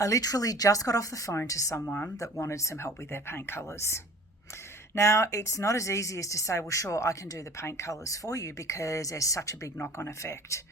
I literally just got off the phone to someone that wanted some help with their paint colours. Now, it's not as easy as to say, well, sure, I can do the paint colours for you because there's such a big knock-on effect.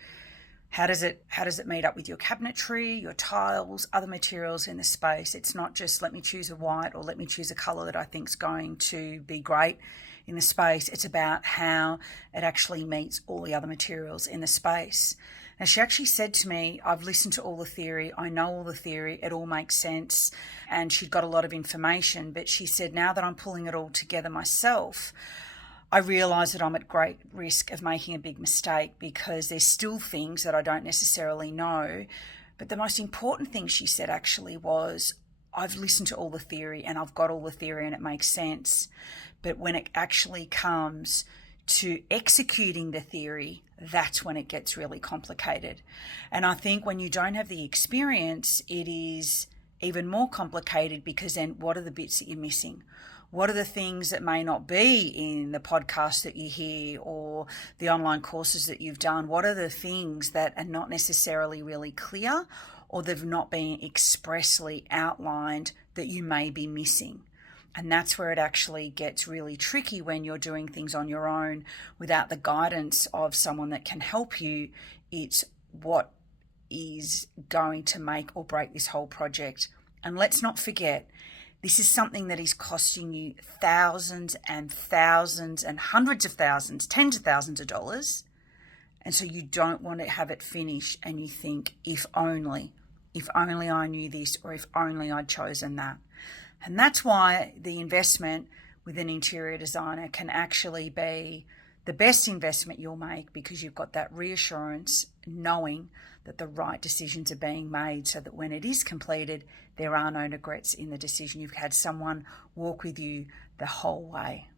How does it meet up with your cabinetry, your tiles, other materials in the space? It's not just let me choose a white or let me choose a colour that I think is going to be great in the space. It's about how it actually meets all the other materials in the space. And she actually said to me, I've listened to all the theory, I know all the theory, it all makes sense, and she'd got a lot of information, but she said, now that I'm pulling it all together myself, I realise that I'm at great risk of making a big mistake because there's still things that I don't necessarily know. But the most important thing she said actually was, I've listened to all the theory and I've got all the theory and it makes sense. But when it actually comes to executing the theory, that's when it gets really complicated. And I think when you don't have the experience, it is even more complicated because then what are the bits that you're missing? What are the things that may not be in the podcast that you hear or the online courses that you've done? What are the things that are not necessarily really clear or they've not been expressly outlined that you may be missing? And that's where it actually gets really tricky when you're doing things on your own without the guidance of someone that can help you. It's what is going to make or break this whole project. And let's not forget, this is something that is costing you thousands and thousands and hundreds of thousands, tens of thousands of dollars. And so you don't want to have it finished and you think, if only I knew this, or if only I'd chosen that. And that's why the investment with an interior designer can actually be the best investment you'll make, because you've got that reassurance knowing that the right decisions are being made so that when it is completed, there are no regrets in the decision. You've had someone walk with you the whole way.